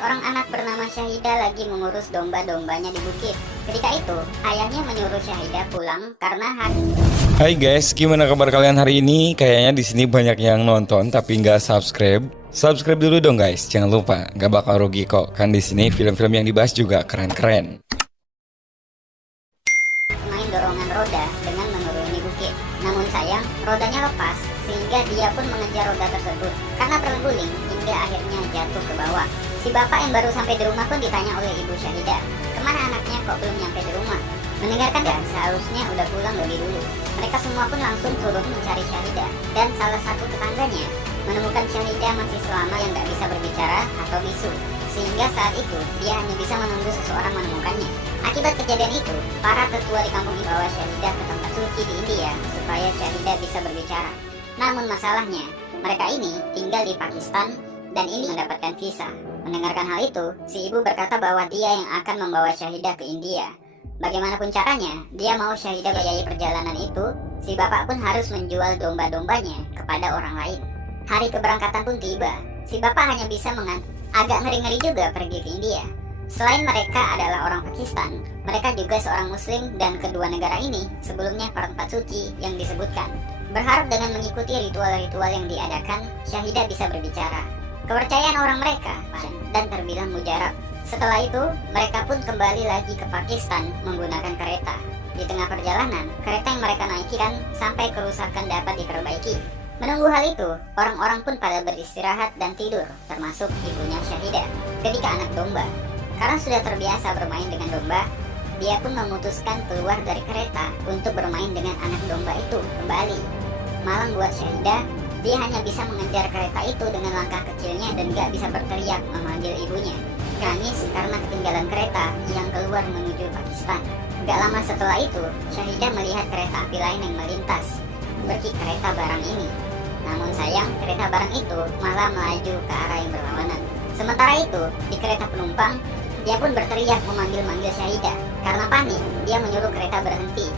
seorang anak bernama Syahidah lagi mengurus domba-dombanya di bukit. Ketika itu, ayahnya menyuruh Syahidah pulang karena hari. Hai guys, gimana kabar kalian hari ini? Kayaknya di sini banyak yang nonton tapi nggak subscribe. Subscribe dulu dong guys, jangan lupa, nggak bakal rugi kok. Kan di sini film-film yang dibahas juga keren-keren. Main dorongan roda dengan menuruni bukit. Namun sayang, rodanya lepas sehingga dia pun mengejar roda tersebut. Karena terguling hingga akhirnya jatuh ke bawah. Si bapak yang baru sampai di rumah pun ditanya oleh ibu Syahidah, kemana anaknya kok belum nyampe di rumah? Mendengarkan dan seharusnya udah pulang lebih dulu. Mereka semua pun langsung turun mencari Syahidah. Dan salah satu tetangganya menemukan Syahidah masih selama yang gak bisa berbicara atau bisu. Sehingga saat itu dia hanya bisa menunggu seseorang menemukannya. Akibat kejadian itu, para tetua di kampung membawa Syahidah ke tempat suci di India supaya Syahidah bisa berbicara. Namun masalahnya, mereka ini tinggal di Pakistan dan ini mendapatkan visa. Mendengarkan hal itu, si ibu berkata bahwa dia yang akan membawa Syahidah ke India. Bagaimanapun caranya, dia mau Syahidah biayai perjalanan itu. Si bapak pun harus menjual domba-dombanya kepada orang lain. Hari keberangkatan pun tiba. Si bapak hanya bisa agak ngeri-ngeri juga pergi ke India. Selain mereka adalah orang Pakistan, mereka juga seorang Muslim dan kedua negara ini sebelumnya tempat suci yang disebutkan. Berharap dengan mengikuti ritual-ritual yang diadakan, Syahidah bisa berbicara. Kepercayaan orang mereka dan terbilang mujarab. Setelah itu, mereka pun kembali lagi ke Pakistan menggunakan kereta. Di tengah perjalanan, kereta yang mereka naikkan sampai kerusakan dapat diperbaiki. Menunggu hal itu, orang-orang pun pada beristirahat dan tidur, termasuk ibunya Syahidah, ketika anak domba. Karena sudah terbiasa bermain dengan domba, dia pun memutuskan keluar dari kereta untuk bermain dengan anak domba itu kembali. Malang buat Syahidah, dia hanya bisa mengejar kereta itu dengan langkah kecilnya dan gak bisa berteriak memanggil ibunya. Nangis karena ketinggalan kereta yang keluar menuju Pakistan. Gak lama setelah itu, Syahidah melihat kereta api lain yang melintas seperti kereta barang ini. Namun sayang, kereta barang itu malah melaju ke arah yang berlawanan. Sementara itu, di kereta penumpang, dia pun berteriak memanggil-manggil Syahidah. Karena panik, dia menyuruh kereta berhenti.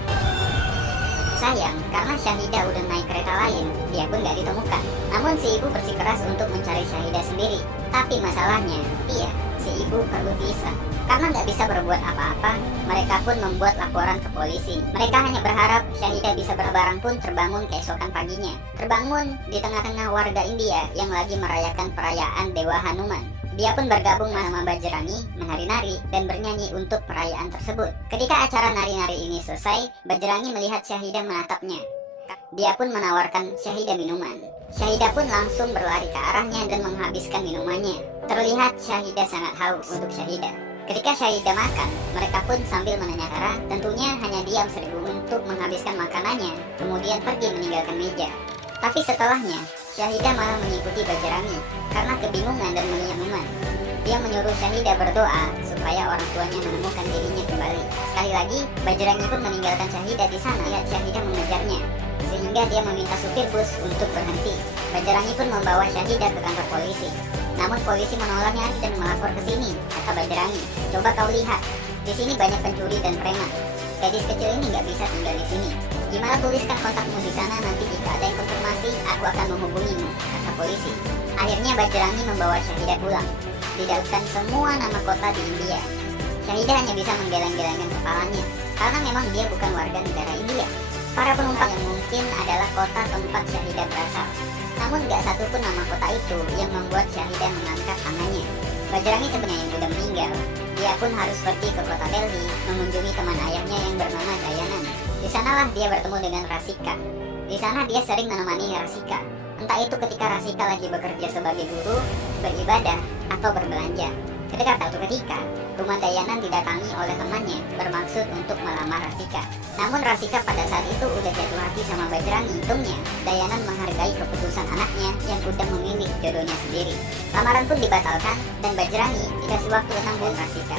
Sayang, karena Syahidah udah naik kereta lain, dia pun gak ditemukan. Namun si ibu bersikeras untuk mencari Syahidah sendiri. Tapi masalahnya, si ibu perlu visa. Karena nggak bisa berbuat apa-apa, mereka pun membuat laporan ke polisi. Mereka hanya berharap Syahidah bisa berbarang pun terbangun keesokan paginya. Terbangun di tengah-tengah warga India yang lagi merayakan perayaan Dewa Hanuman. Dia pun bergabung sama Bajrangi, menari-nari dan bernyanyi untuk perayaan tersebut. Ketika acara nari-nari ini selesai, Bajrangi melihat Syahidah menatapnya. Dia pun menawarkan Syahidah minuman. Syahidah pun langsung berlari ke arahnya dan menghabiskan minumannya. Terlihat Syahidah sangat haus untuk Syahidah. Ketika Syahidah makan, mereka pun sambil menanya arah, tentunya hanya diam seribu untuk menghabiskan makanannya, kemudian pergi meninggalkan meja. Tapi setelahnya, Syahidah malah mengikuti Bajrangi karena kebingungan dan menyamuman. Dia menyuruh Syahidah berdoa supaya orang tuanya menemukan dirinya kembali. Sekali lagi, Bajrangi pun meninggalkan Syahidah di sana. Lihat Syahidah mengejarnya, sehingga dia meminta supir bus untuk berhenti. Bajrangi pun membawa Syahidah ke kantor polisi. Namun polisi menolaknya dan melapor ke sini, kata Bajrangi. Coba kau lihat, di sini banyak pencuri dan preman. Gadis kecil ini nggak bisa tinggal di sini. Gimana tuliskan kontakmu di sana, nanti jika ada yang konfirmasi, aku akan menghubungimu, kata polisi. Akhirnya Bajrangi membawa Syahidah pulang. Didautkan semua nama kota di India. Syahidah hanya bisa menggeleng-gelengkan kepalanya, karena memang dia bukan warga negara India. Para penumpang yang mungkin adalah kota tempat Syahidah berasal. Namun gak satupun nama kota itu yang membuat Syahidah mengangkat tangannya. Bajrangi sebenarnya sudah meninggal. Dia pun harus pergi ke kota Delhi mengunjungi teman ayahnya yang bernama Dayanan. Di sanalah dia bertemu dengan Rasika. Di sana dia sering menemani Rasika. Entah itu ketika Rasika lagi bekerja sebagai guru, beribadah, atau berbelanja. Ketika rumah Dayanan didatangi oleh temannya bermaksud untuk melamar Rasika. Namun Rasika pada saat itu udah jatuh hati sama Bajrangi. Untungnya Dayanan menghargai keputusan anaknya yang udah memilih jodohnya sendiri. Lamaran pun dibatalkan dan Bajrangi dikasih waktu 6 bulan Rasika.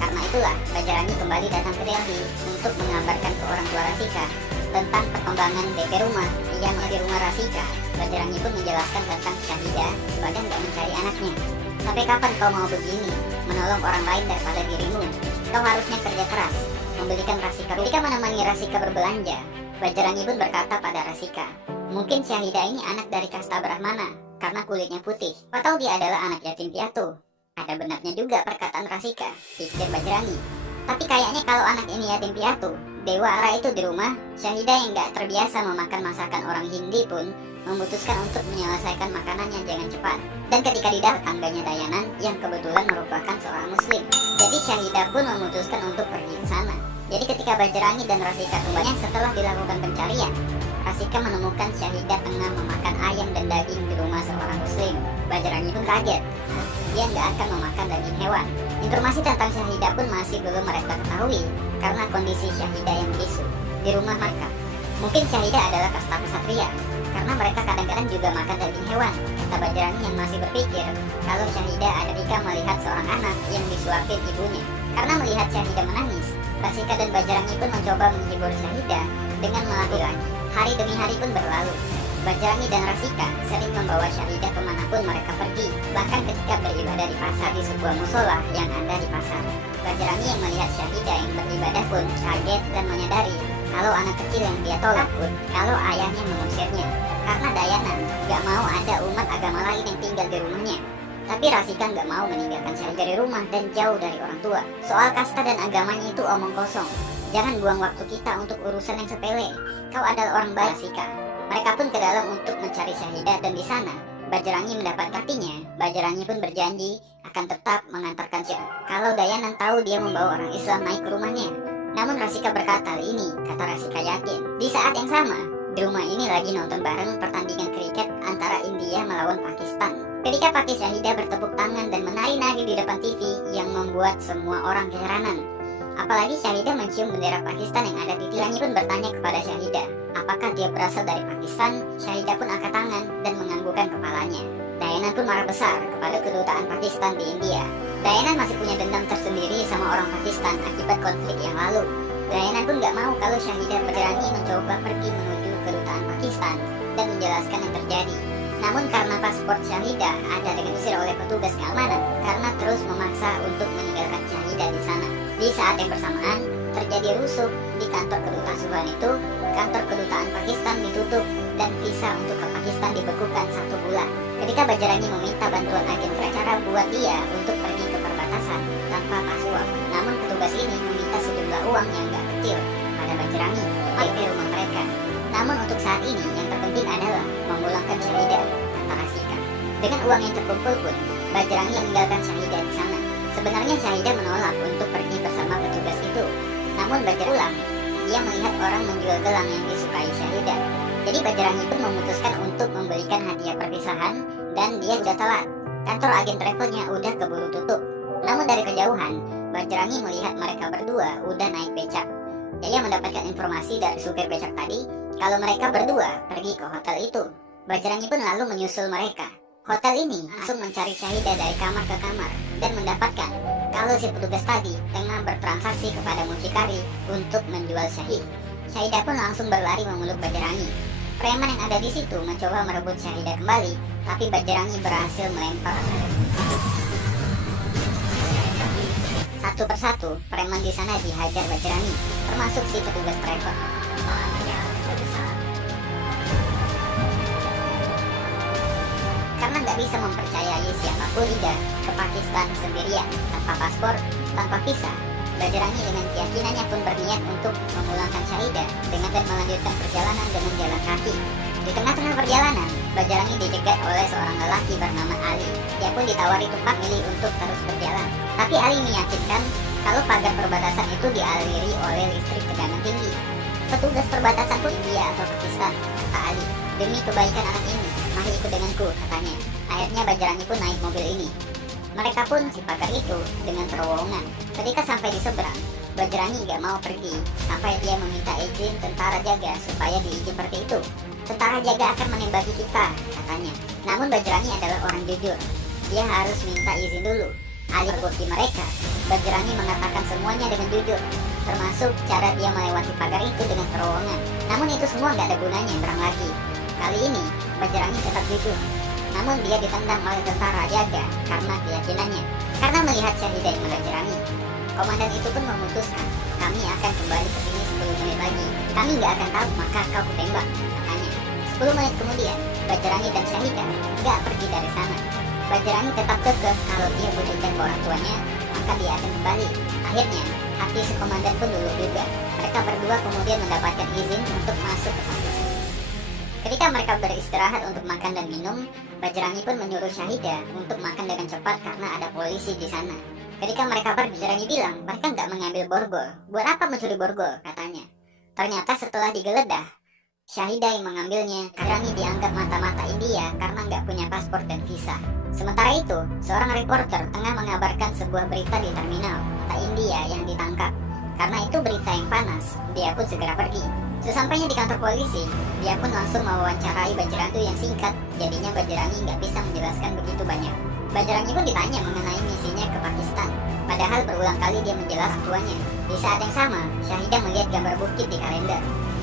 Karena itulah Bajrangi kembali datang ke Delhi untuk mengabarkan ke orang tua Rasika tentang perkembangan DP rumah yang di rumah Rasika. Bajrangi pun menjelaskan tentang Syahidah sebagai nggak mencari anaknya. Sampai kapan kau mau begini, menolong orang lain daripada dirimu? Kau harusnya kerja keras, membelikan Rasika. Ketika menemani Rasika berbelanja, Bajrangi pun berkata pada Rasika, mungkin Syahidah ini anak dari kasta Brahmana karena kulitnya putih, atau dia adalah anak yatim piatu. Ada benarnya juga perkataan Rasika, pikir Bajrangi. Tapi kayaknya kalau anak ini yatim piatu, Dewa Ara itu di rumah, Syahidah yang gak terbiasa memakan masakan orang Hindi pun memutuskan untuk menyelesaikan makanannya dengan cepat. Dan ketika didatang tangganya Dayanan yang kebetulan merupakan seorang muslim, jadi Syahidah pun memutuskan untuk pergi ke sana. Jadi ketika Bajrangi dan Rasika kembali setelah dilakukan pencarian, Rasika menemukan Syahidah tengah memakan ayam dan daging di rumah seorang muslim. Bajrangi pun kaget. Dia nggak akan memakan daging hewan. Informasi tentang Syahidah pun masih belum mereka ketahui karena kondisi Syahidah yang bisu di rumah mereka. Mungkin Syahidah adalah kasta ksatria karena mereka kadang-kadang juga makan daging hewan, kata Bajrangi yang masih berpikir kalau Syahidah ada jika melihat seorang anak yang disuapin ibunya. Karena melihat Syahidah menangis, Rasika dan Bajrangi pun mencoba menghibur Syahidah dengan melakukan. Hari demi hari pun berlalu. Bajrangi dan Rasika sering membawa Syahidah kemanapun mereka pergi, bahkan ketika beribadah di pasar di sebuah musola yang ada di pasar. Bajrangi yang melihat Syahidah yang beribadah pun kaget dan menyadari kalau anak kecil yang dia tolak pun kalau ayahnya mengusirnya. Karena Dayanan gak mau ada umat agama lain yang tinggal di rumahnya. Tapi Rasika gak mau meninggalkan Syahidah dari rumah dan jauh dari orang tua. Soal kasta dan agamanya itu omong kosong. Jangan buang waktu kita untuk urusan yang sepele. Kau adalah orang baik, Rasika. Mereka pun ke dalam untuk mencari Syahidah dan di sana Bajrangi mendapat artinya. Bajrangi pun berjanji akan tetap mengantarkan Syahidah kalau Dayanan tahu dia membawa orang Islam naik ke rumahnya. Namun Rasika berkata ini, kata Rasika yakin. Di saat yang sama, di rumah ini lagi nonton bareng pertandingan kriket antara India melawan Pakistan. Ketika Pakis Syahidah bertepuk tangan dan menari-nari di depan TV yang membuat semua orang keheranan. Apalagi Syahidah mencium bendera Pakistan yang ada di tiangnya pun bertanya kepada Syahidah, apakah dia berasal dari Pakistan? Syahidah pun angkat tangan dan menganggukkan kepalanya. Dayanan pun marah besar kepada kedutaan Pakistan di India. Dayanan masih punya dendam tersendiri sama orang Pakistan akibat konflik yang lalu. Dayanan pun gak mau kalau Syahidah Bajrangi mencoba pergi menuju kedutaan Pakistan dan menjelaskan yang terjadi. Namun karena paspor Syahidah ada dengan diusir oleh petugas keamanan karena terus memaksa untuk meninggalkan Syahidah di sana. Di saat yang bersamaan, terjadi rusuh di kantor kedutaan itu. Kantor kedutaan Pakistan ditutup dan visa untuk ke Pakistan dibekukan 1 bulan. Ketika Bajrangi meminta bantuan agen cara buat dia untuk pergi ke perbatasan tanpa paspor. Namun petugas ini meminta sejumlah uang yang gak kecil pada Bajrangi ke rumah mereka. Namun untuk saat ini yang terpenting adalah memulangkan Syahidah, kata Rasika. Dengan uang yang terkumpul pun, Bajrangi meninggalkan Syahidah di sana. Sebenarnya Syahidah menolak untuk pergi bersama petugas itu. Namun Bajrangi dia melihat orang menjual gelang yang disukai Syahidah. Jadi Bajrangi pun memutuskan untuk memberikan hadiah perpisahan dan dia sudah telat. Kantor agen travelnya udah keburu tutup. Namun dari kejauhan, Bajrangi melihat mereka berdua udah naik becak. Dia mendapatkan informasi dari supir becak tadi kalau mereka berdua pergi ke hotel itu. Bajrangi pun lalu menyusul mereka. Hotel ini langsung mencari Syahidah dari kamar ke kamar dan mendapatkan kalau si petugas tadi tengah bertransaksi kepada mucikari untuk menjual Syahidah. Syahidah pun langsung berlari memeluk Bajrangi. Preman yang ada di situ mencoba merebut Syahidah kembali, tapi Bajrangi berhasil melempar. Satu persatu, preman di sana dihajar Bajrangi, termasuk si petugas travel. Karena nggak bisa mempercayai siapapun Ida ke Pakistan sendirian, tanpa paspor, tanpa visa, Bajrangi dengan keyakinannya pun berniat untuk memulangkan Syahidah dengan dan melanjutkan perjalanan dengan jalan kaki. Di tengah-tengah perjalanan, Bajrangi dicegat oleh seorang lelaki bernama Ali. Dia pun ditawari tumpak milih untuk terus berjalan. Tapi Ali meyakinkan kalau pagar perbatasan itu dialiri oleh listrik tegangan tinggi. Petugas perbatasan pun India atau Pakistan, kata Ali. Demi kebaikan anak ini, mari ikut denganku, katanya. Akhirnya Bajrangi pun naik mobil ini. Mereka pun si pagar itu dengan terowongan. Ketika sampai di seberang, Bajrangi gak mau pergi sampai dia meminta izin tentara jaga supaya diizin seperti itu. Tentara jaga akan menembaki kita, katanya. Namun Bajrangi adalah orang jujur. Dia harus minta izin dulu. Ali berbukti mereka. Bajrangi mengatakan semuanya dengan jujur, termasuk cara dia melewati pagar itu dengan terowongan. Namun itu semua gak ada gunanya berang lagi. Kali ini Bajrangi tetap jujur. Namun dia ditendang oleh tentara jaga karena keyakinannya. Karena melihat Syahidah yang Bajrangi, komandan itu pun memutuskan, kami akan kembali ke sini 10 menit lagi. Kami nggak akan tahu maka kau kutembak, katanya. 10 menit kemudian, Bajrangi dan Syahidah nggak pergi dari sana. Bajrangi tetap kekeh kalau dia wujudkan ke orang tuanya, maka dia akan kembali. Akhirnya, hati si komandan pun luluh juga. Mereka berdua kemudian mendapatkan izin untuk masuk ke kampus. Ketika mereka beristirahat untuk makan dan minum, Bajrangi pun menyuruh Syahidah untuk makan dengan cepat karena ada polisi di sana. Ketika mereka pergi, Bajrangi bilang mereka nggak mengambil borgol. Buat apa mencuri borgol, katanya. Ternyata setelah digeledah, Syahidah yang mengambilnya. Bajrangi dianggap mata-mata India karena nggak punya paspor dan visa. Sementara itu, seorang reporter tengah mengabarkan sebuah berita di terminal mata India yang ditangkap. Karena itu berita yang panas, dia pun segera pergi. Sesampainya di kantor polisi, dia pun langsung mewawancarai Bajrangi yang singkat. Jadinya Bajrangi nggak bisa menjelaskan begitu banyak. Bajrangi pun ditanya mengenai misinya ke Pakistan. Padahal berulang kali dia menjelaskan tuanya. Di saat yang sama, Syahidah melihat gambar bukit di kalender.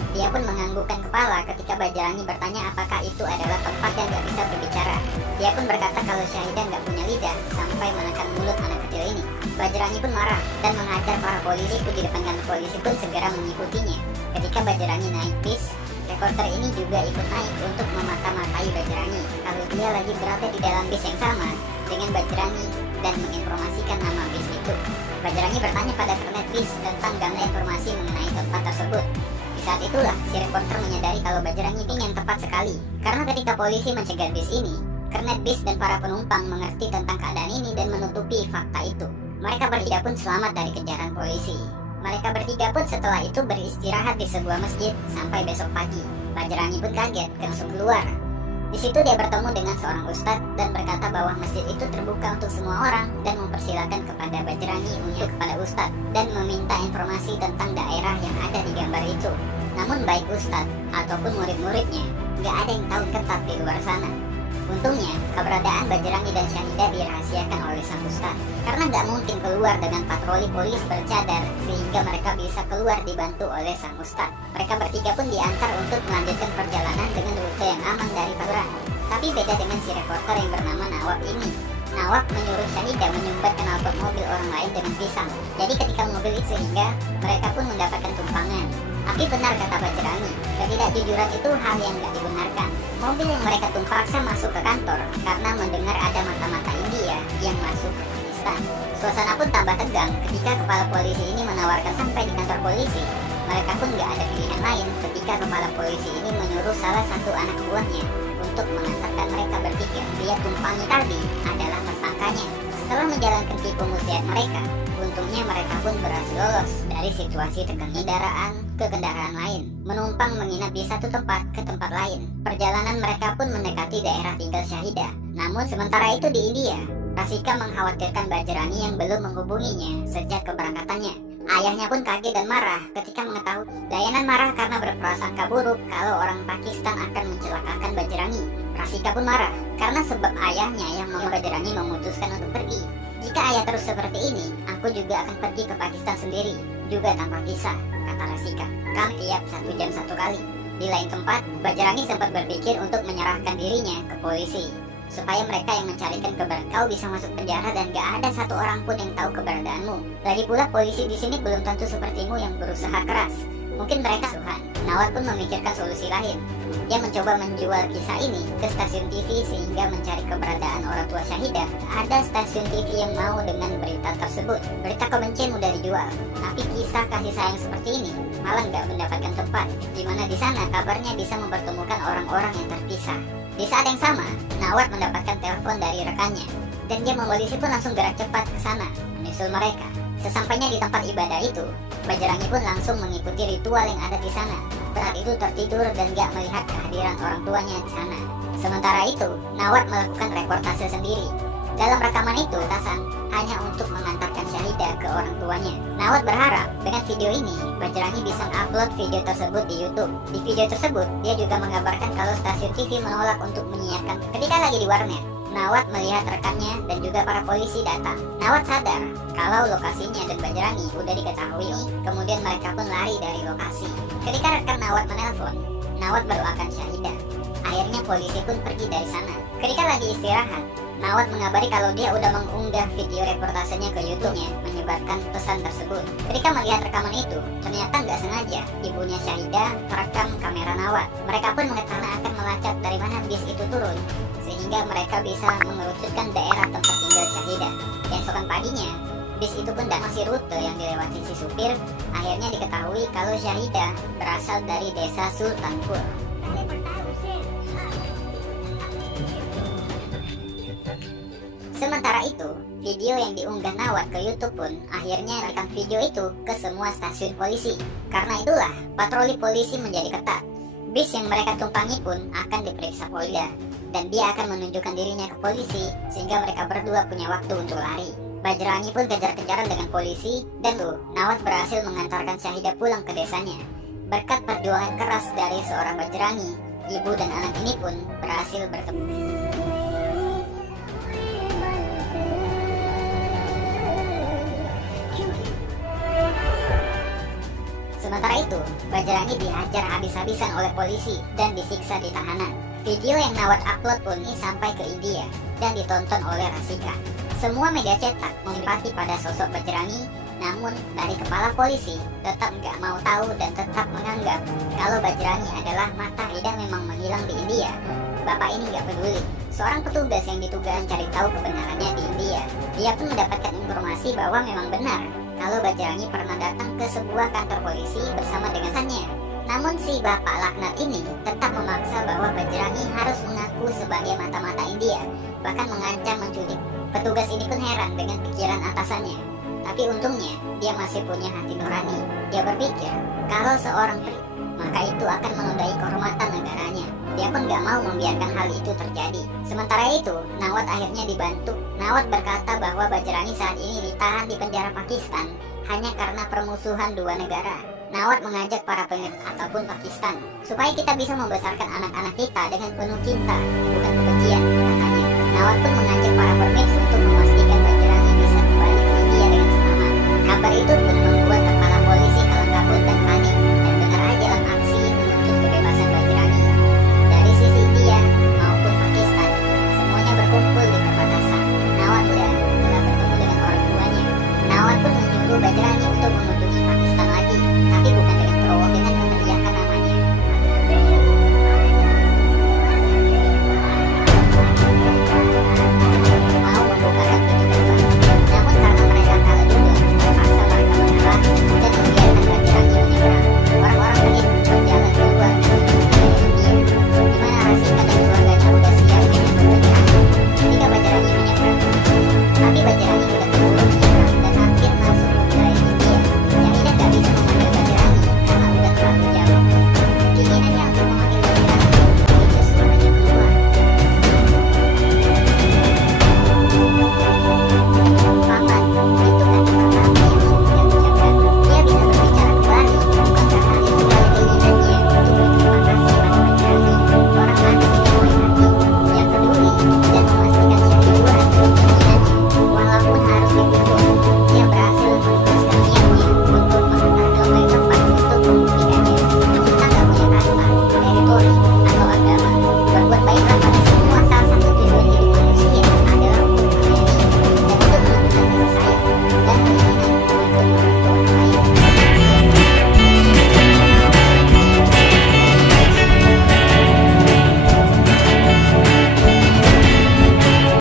Dia pun menganggukkan kepala ketika Bajrangi bertanya apakah itu adalah tempat yang gak bisa berbicara. Dia pun berkata kalau Syahidah gak punya lidah sampai menekan mulut anak kecil ini. Bajrangi pun marah dan mengajar para polisi di depan kantor polisi pun segera mengikutinya. Ketika Bajrangi naik bis, reporter ini juga ikut naik untuk memata-matai Bajrangi kalau dia lagi berada di dalam bis yang sama dengan Bajrangi dan menginformasikan nama bis itu. Bajrangi bertanya pada kernet bis tentang ganda informasi mengenai tempat tersebut. Di saat itulah si reporter menyadari kalau Bajrangi ingin tepat sekali. Karena ketika polisi mencegah bis ini, kernet bis dan para penumpang mengerti tentang keadaan ini dan menutupi fakta itu. Mereka bertiga pun selamat dari kejaran polisi. Mereka bertiga pun setelah itu beristirahat di sebuah masjid sampai besok pagi. Bajrangi pun kaget langsung keluar. Di situ dia bertemu dengan seorang ustadz dan berkata bahwa masjid itu terbuka untuk semua orang dan mempersilahkan kepada Bajrangi untuk kepada ustadz dan meminta informasi tentang daerah yang ada di gambar itu. Namun baik ustadz ataupun murid-muridnya, gak ada yang tahu ketat di luar sana. Untungnya, keberadaan Bajrangi dan Syahidah dirahasiakan oleh sang ustadz karena gak mungkin keluar dengan patroli polis bercadar sehingga mereka bisa keluar dibantu oleh sang ustadz. Mereka bertiga pun diantar untuk melanjutkan perjalanan dengan rute yang aman dari Padura. Tapi beda dengan si reporter yang bernama Nawab ini. Nawab menyuruh Syahidah menyumbat knalpot mobil orang lain dengan pisang. Jadi ketika mobil itu sehingga mereka pun mendapatkan tumpangan. Tapi benar kata Bajrangi, ketidakjujuran itu hal yang gak dibenarkan. Mobil yang mereka tumpaksa masuk ke kantor karena mendengar ada mata-mata India yang masuk ke Pakistan. Suasana pun tambah tegang ketika kepala polisi ini menawarkan sampai di kantor polisi. Mereka pun gak ada pilihan lain ketika kepala polisi ini menyuruh salah satu anak buahnya untuk mengantarkan mereka berpikir dia tumpangi tadi adalah tersangkanya. Setelah menjalankan tipu muslihat mereka, untungnya mereka pun berhasil lolos dari situasi tegang kendaraan ke kendaraan lain, menumpang menginap di satu tempat ke tempat lain. Perjalanan mereka pun mendekati daerah tinggal Syahidah. Namun sementara itu di India, Rasika mengkhawatirkan Bajrangi yang belum menghubunginya sejak keberangkatannya. Ayahnya pun kaget dan marah ketika mengetahui. Dayanan marah karena berprasangka buruk kalau orang Pakistan akan mencelakakan Bajrangi. Rasika pun marah karena sebab ayahnya yang membuat Bajrangi memutuskan untuk pergi. Jika ayah terus seperti ini, aku juga akan pergi ke Pakistan sendiri, juga tanpa visa, kata Rasika. Kami tiap 1 jam 1 kali. Di lain tempat, Bajrangi sempat berpikir untuk menyerahkan dirinya ke polisi, supaya mereka yang mencarikan keberadaan kau bisa masuk penjara dan gak ada satu orang pun yang tahu keberadaanmu. Lagi pula polisi di sini belum tentu sepertimu yang berusaha keras. Mungkin mereka suhan. Nawab pun memikirkan solusi lain. Dia mencoba menjual kisah ini ke stasiun TV sehingga mencari keberadaan orang tua Syahidah. Ada stasiun TV yang mau dengan berita tersebut. Berita kebencian mudah dijual, tapi kisah kasih sayang seperti ini malah nggak mendapatkan tempat. Di mana di sana kabarnya bisa mempertemukan orang-orang yang terpisah. Di saat yang sama, Nawab mendapatkan telepon dari rekannya dan dia polisi pun langsung gerak cepat ke sana menyusul mereka. Sesampainya di tempat ibadah itu, Bajrangi pun langsung mengikuti ritual yang ada di sana. Saat itu tertidur dan gak melihat kehadiran orang tuanya di sana. Sementara itu, Nawab melakukan reportase sendiri. Dalam rekaman itu, Tasan hanya untuk mengantarkan Syahidah ke orang tuanya. Nawab berharap dengan video ini, Bajrangi bisa upload video tersebut di YouTube. Di video tersebut, dia juga mengabarkan kalau stasiun TV menolak untuk menyiarkan. Ketika lagi di warnet, Nawab melihat rekannya dan juga para polisi datang. Nawab sadar kalau lokasinya dan Bajrangi udah diketahui. Kemudian mereka pun lari dari lokasi. Ketika rekan Nawab menelpon, Nawab berdoakan Syahidah. Akhirnya polisi pun pergi dari sana. Ketika lagi istirahat, Nawat mengabari kalau dia udah mengunggah video reportasenya ke YouTube-nya, menyebarkan pesan tersebut. Ketika melihat rekaman itu, ternyata nggak sengaja ibunya Syahidah merekam kamera Nawat. Mereka pun mengetahui akan melacak dari mana bis itu turun, sehingga mereka bisa mengerucutkan daerah tempat tinggal Syahidah. Keesokan paginya, bis itu pun tak masih rute yang dilewati si supir. Akhirnya diketahui kalau Syahidah berasal dari desa Sultanpur. Sementara itu, video yang diunggah Nawat ke YouTube pun akhirnya merekam video itu ke semua stasiun polisi. Karena itulah, patroli polisi menjadi ketat. Bis yang mereka tumpangi pun akan diperiksa Polda, dan dia akan menunjukkan dirinya ke polisi, sehingga mereka berdua punya waktu untuk lari. Bajrangi pun kejar-kejaran dengan polisi, dan Nawat berhasil mengantarkan Syahidah pulang ke desanya. Berkat perjuangan keras dari seorang Bajrangi, ibu dan anak ini pun berhasil bertemu. Sementara itu, Bajrangi dihajar habis-habisan oleh polisi dan disiksa di tahanan. Video yang Nawat upload pun ini sampai ke India dan ditonton oleh Rasika. Semua media cetak simpati pada sosok Bajrangi, namun dari kepala polisi tetap nggak mau tahu dan tetap menganggap kalau Bajrangi adalah mata Ida memang menghilang di India. Bapak ini nggak peduli. Seorang petugas yang ditugas cari tahu kebenarannya di India, dia pun mendapatkan informasi bahwa memang benar kalau Bajrangi pernah datang ke sebuah kantor polisi bersama dengan sannya. Namun si bapak laknat ini tetap memaksa bahwa Bajrangi harus mengaku sebagai mata-mata India, bahkan mengancam menculik. Petugas ini pun heran dengan pikiran atasannya. Tapi untungnya dia masih punya hati nurani. Dia berpikir kalau seorang pria, maka itu akan menodai kehormatan negaranya. Dia pun gak mau membiarkan hal itu terjadi. Sementara itu, Nawat akhirnya dibantu. Nawat berkata bahwa Bajrangi saat ini ditahan di penjara Pakistan hanya karena permusuhan dua negara. Nawat mengajak para pemimpin ataupun Pakistan supaya kita bisa membesarkan anak-anak kita dengan penuh cinta, bukan kebencian, katanya. Nawat pun mengajak para pemimpin untuk memastikan